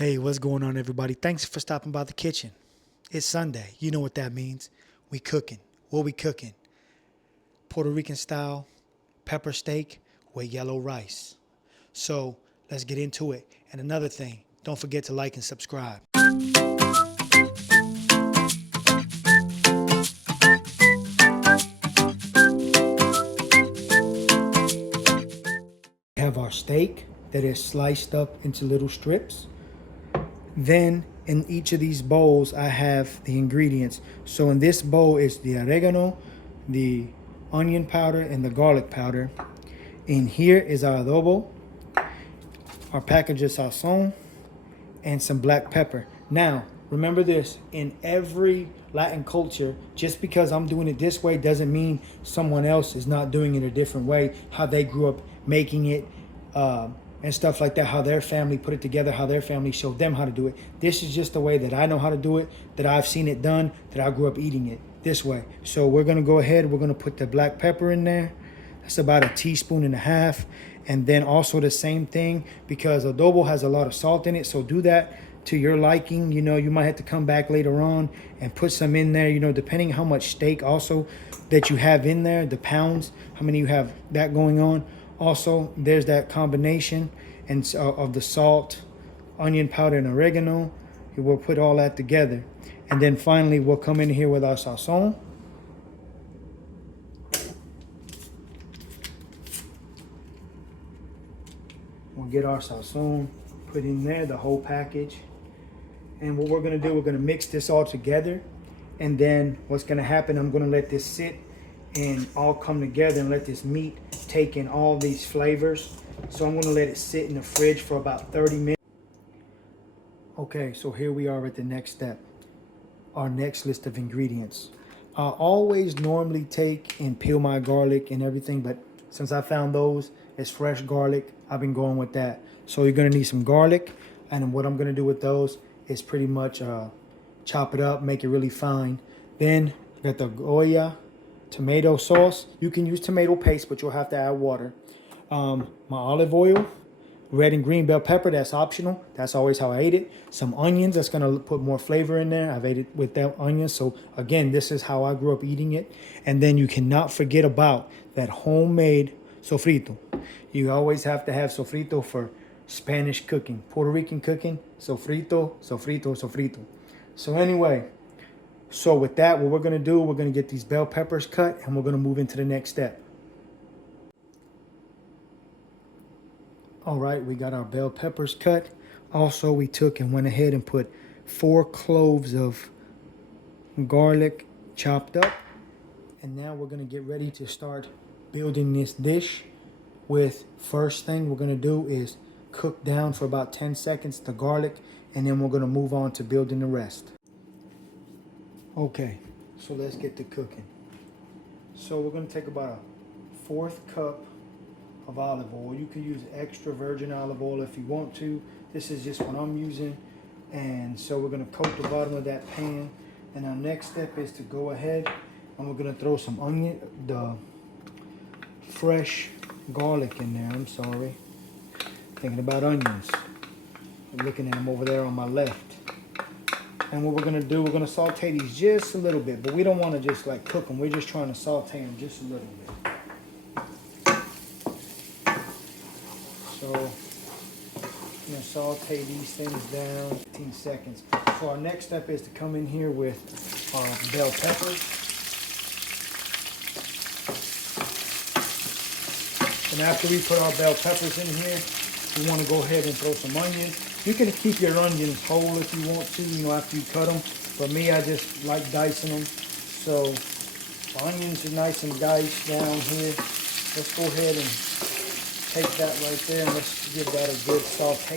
Hey, what's going on, everybody? Thanks for stopping by the kitchen. It's Sunday. You know what that means. We cooking. What we cooking? Puerto Rican style pepper steak with yellow rice. So let's get into it. And another thing, don't forget to like and subscribe. We have our steak that is sliced up into little strips. Then in each of these bowls, I have the ingredients. So in this bowl is the oregano, the onion powder, and the garlic powder. In here is our adobo, our package of sazon, and some black pepper. Now, remember this, in every Latin culture, just because I'm doing it this way doesn't mean someone else is not doing it a different way, how they grew up making it, and stuff like that, how their family put it together, how their family showed them how to do it. This is just the way that I know how to do it, that I've seen it done, that I grew up eating it this way. So we're gonna go ahead, we're gonna put the black pepper in there. That's about 1.5 teaspoons. And then also the same thing, because adobo has a lot of salt in it, so do that to your liking. You know, you might have to come back later on and put some in there, you know, depending how much steak also that you have in there, the pounds, how many you have that going on. Also, there's that combination and of the salt, onion powder, and oregano. We'll put all that together. And then finally, we'll come in here with our sazon. We'll get our sazon, put in there, the whole package. And what we're gonna do, we're gonna mix this all together. And then what's gonna happen, I'm gonna let this sit and all come together and let this meat take in all these flavors. So I'm gonna let it sit in the fridge for about 30 minutes. Okay, so here we are at the next step, our next list of ingredients. I always normally take and peel my garlic and everything, but since I found those as fresh garlic, I've been going with that. So you're gonna need some garlic, and what I'm gonna do with those is pretty much chop it up, make it really fine. Then I got the Goya tomato sauce. You can use tomato paste, but you'll have to add water. My olive oil, red and green bell pepper, that's optional. That's always how I ate it. Some onions, that's gonna put more flavor in there. I've ate it without onions. So again, this is how I grew up eating it. And then you cannot forget about that homemade sofrito. You always have to have sofrito for Spanish cooking, Puerto Rican cooking, sofrito, sofrito, sofrito. So anyway, so with that, what we're gonna do, we're gonna get these bell peppers cut and we're gonna move into the next step. All right, we got our bell peppers cut. Also, we took and went ahead and put 4 cloves of garlic chopped up. And now we're gonna get ready to start building this dish with, first thing we're gonna do is cook down for about 10 seconds the garlic, and then we're gonna move on to building the rest. Okay, so let's get to cooking. So we're gonna take about 1/4 cup of olive oil. You can use extra virgin olive oil if you want to. This is just what I'm using. And so we're gonna coat the bottom of that pan. And our next step is to go ahead and we're gonna throw some onion, the fresh garlic in there. I'm sorry, thinking about onions. I'm looking at them over there on my left. And what we're gonna do, we're gonna saute these just a little bit, but we don't wanna just like cook them. We're just trying to saute them just a little bit. So, I'm gonna saute these things down 15 seconds. So our next step is to come in here with our bell peppers. And after we put our bell peppers in here, we wanna go ahead and throw some onions. You can keep your onions whole if you want to, you know, after you cut them. But me, I just like dicing them. So the onions are nice and diced down here. Let's go ahead and take that right there and let's give that a good saute.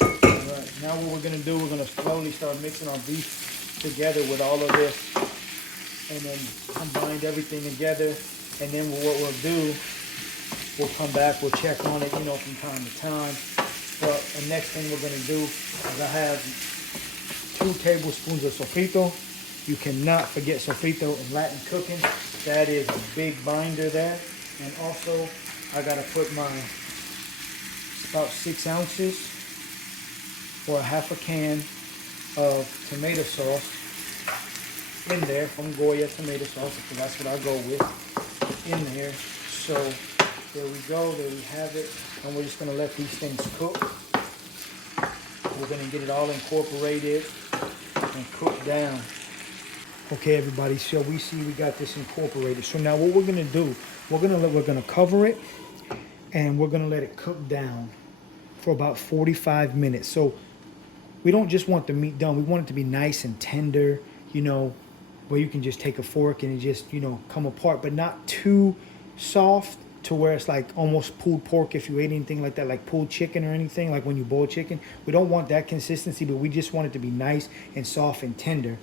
Alright, now what we're gonna do, we're gonna slowly start mixing our beef together with all of this. And then combine everything together. And then what we'll do, we'll come back, we'll check on it, you know, from time to time. But the next thing we're gonna do is I have 2 tablespoons of sofrito. You cannot forget sofrito in Latin cooking. That is a big binder there. And also I gotta put my about 6 ounces or a half a can of tomato sauce in there from Goya tomato sauce, because that's what I go with in there. So there we go, there we have it. And we're just gonna let these things cook. We're gonna get it all incorporated and cook down. Okay, everybody, so we see we got this incorporated. So now what we're gonna do, we're gonna cover it and we're gonna let it cook down for about 45 minutes. So we don't just want the meat done, we want it to be nice and tender, you know, where you can just take a fork and it just, you know, come apart, but not too soft to where it's like almost pulled pork if you ate anything like that, like pulled chicken or anything, like when you boil chicken. We don't want that consistency, but we just want it to be nice and soft and tender.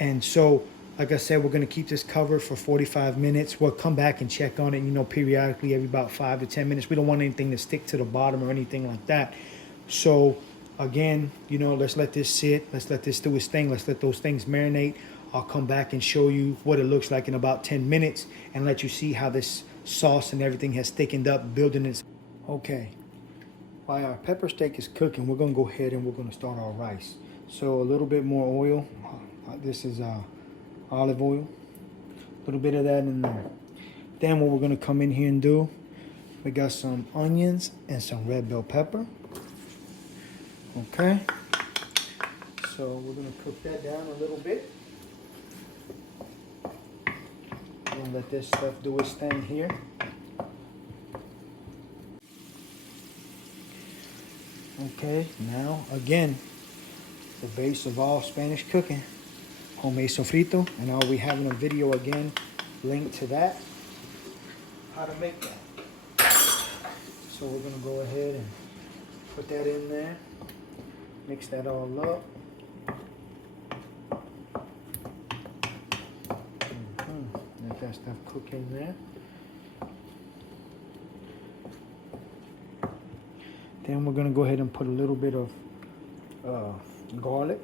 And so, like I said, we're gonna keep this covered for 45 minutes. We'll come back and check on it, you know, periodically every about 5 to 10 minutes. We don't want anything to stick to the bottom or anything like that. So again, you know, let's let this sit. Let's let this do its thing. Let's let those things marinate. I'll come back and show you what it looks like in about 10 minutes and let you see how this sauce and everything has thickened up, building its. Okay, while our pepper steak is cooking, we're gonna go ahead and we're gonna start our rice. So a little bit more oil. This is olive oil. A little bit of that in there. Then what we're gonna come in here and do, we got some onions and some red bell pepper. Okay. So we're gonna cook that down a little bit. We're gonna let this stuff do its thing here. Okay, now again, the base of all Spanish cooking, homemade sofrito, and I'll be having a video again linked to that, how to make that. So we're gonna go ahead and put that in there, mix that all up. Let that stuff cook in there. Then we're gonna go ahead and put a little bit of garlic.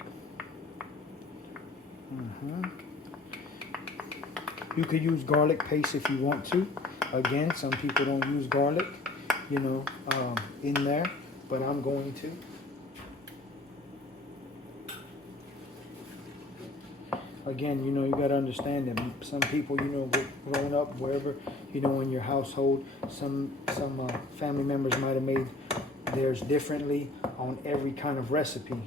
You could use garlic paste if you want to. Again, some people don't use garlic, you know, in there, but I'm going to. Again, you know, you got to understand that some people, you know, growing up wherever, you know, in your household, some family members might have made theirs differently on every kind of recipe,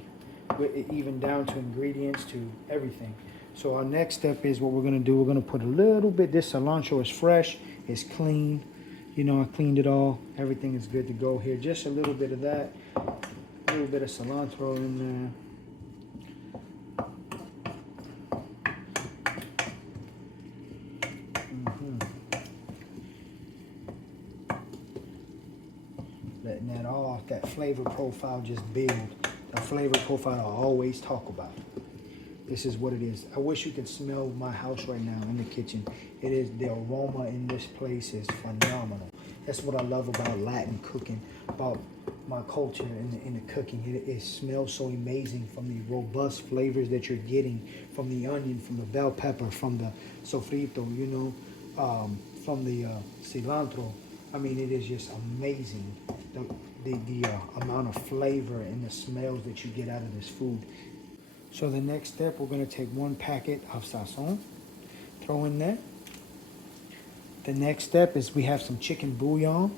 even down to ingredients, to everything. So our next step is what we're going to do. We're going to put a little bit, this cilantro is fresh, it's clean. You know, I cleaned it all. Everything is good to go here. Just a little bit of that, a little bit of cilantro in there. Letting that all, that flavor profile just build. The flavor profile I always talk about. This is what it is. I wish you could smell my house right now in the kitchen. It is, the aroma in this place is phenomenal. That's what I love about Latin cooking, about my culture in the cooking. It smells so amazing from the robust flavors that you're getting from the onion, from the bell pepper, from the sofrito, you know, from the cilantro. I mean, it is just amazing, the amount of flavor and the smells that you get out of this food. So the next step, we're going to take 1 packet of sazon, throw in there. The next step is we have some chicken bouillon.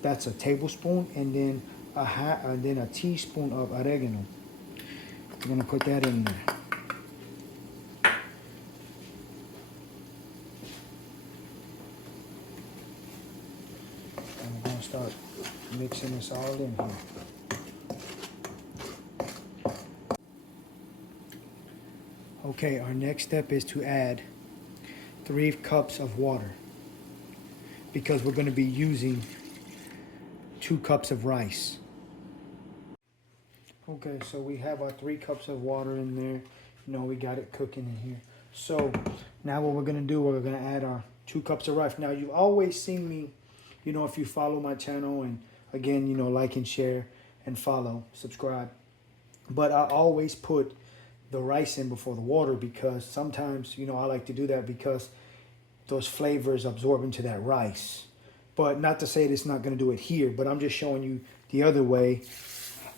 That's a tablespoon, and then a teaspoon of oregano. We're going to put that in there. And we're going to start mixing this all in here. Okay, our next step is to add 3 cups of water, because we're going to be using 2 cups of rice. Okay, so we have our 3 cups of water in there. You know, we got it cooking in here. So now what we're going to do, we're going to add our 2 cups of rice. Now, you've always seen me, you know, if you follow my channel, and again, you know, like and share and follow, subscribe. But I always put the rice in before the water, because sometimes, you know, I like to do that because those flavors absorb into that rice. But not to say it's not going to do it here, but I'm just showing you the other way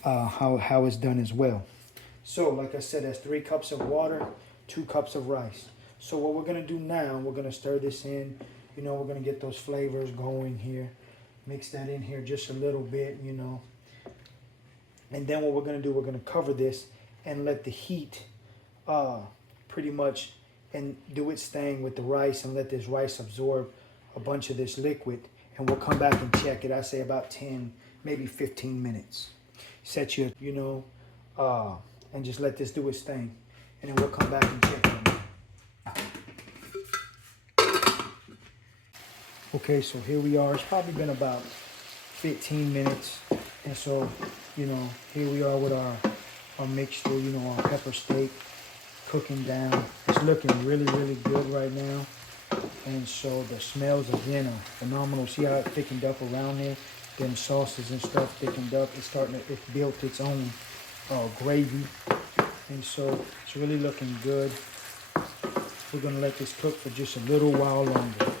how it's done as well. So like I said, that's 3 cups of water, 2 cups of rice. So what we're going to do now, we're going to stir this in. You know, we're going to get those flavors going here. Mix that in here just a little bit, you know. And then what we're going to do, we're going to cover this and let the heat pretty much and do its thing with the rice and let this rice absorb a bunch of this liquid. And we'll come back and check it. I say about 10, maybe 15 minutes. Set your, you know, and just let this do its thing. And then we'll come back and check it. Okay, so here we are. It's probably been about 15 minutes. And so, you know, here we are with our mixture, you know, our pepper steak cooking down. It's looking really, really good right now. And so the smells again are phenomenal. See how it thickened up around there? Them sauces and stuff thickened up. It's starting to, it built its own gravy. And so it's really looking good. We're gonna let this cook for just a little while longer.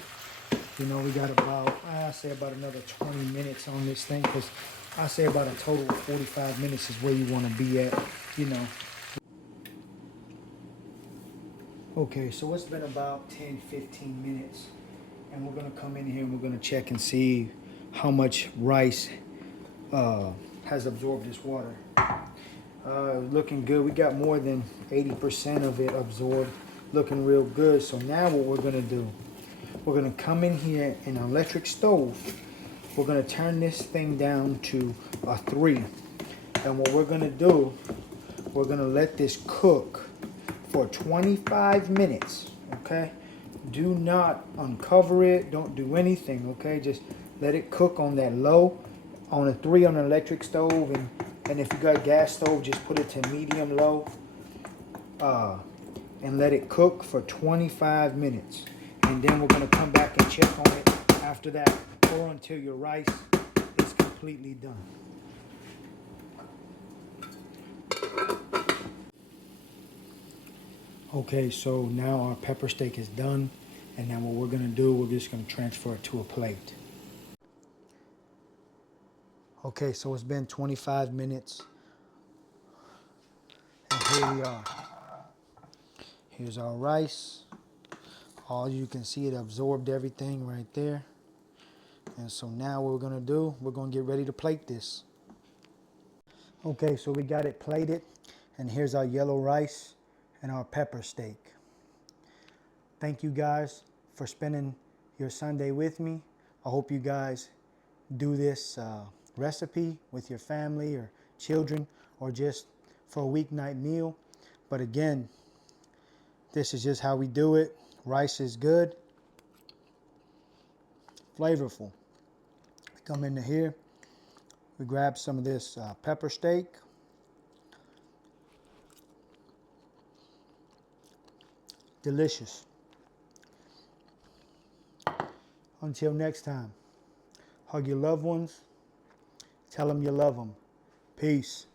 You know, we got about, I say about another 20 minutes on this thing, because I say about a total of 45 minutes is where you want to be at, you know. Okay, so it's been about 10, 15 minutes, and we're going to come in here and we're going to check and see how much rice has absorbed this water. Looking good. We got more than 80% of it absorbed, looking real good. So now what we're going to do, we're going to come in here in an electric stove. We're going to turn this thing down to a 3. And what we're going to do, we're going to let this cook for 25 minutes, okay? Do not uncover it. Don't do anything, okay? Just let it cook on that low, on a 3 on an electric stove. And if you got a gas stove, just put it to medium low and let it cook for 25 minutes. And then we're going to come back and check on it after that, or until your rice is completely done. Okay, so now our pepper steak is done. And now what we're going to do, we're just going to transfer it to a plate. Okay, so it's been 25 minutes. And here we are. Here's our rice. All you can see, it absorbed everything right there. And so now what we're going to do, we're going to get ready to plate this. Okay, so we got it plated. And here's our yellow rice and our pepper steak. Thank you guys for spending your Sunday with me. I hope you guys do this recipe with your family or children, or just for a weeknight meal. But again, this is just how we do it. Rice is good, flavorful. We come into here, we grab some of this pepper steak. Delicious. Until next time, hug your loved ones, tell them you love them. Peace.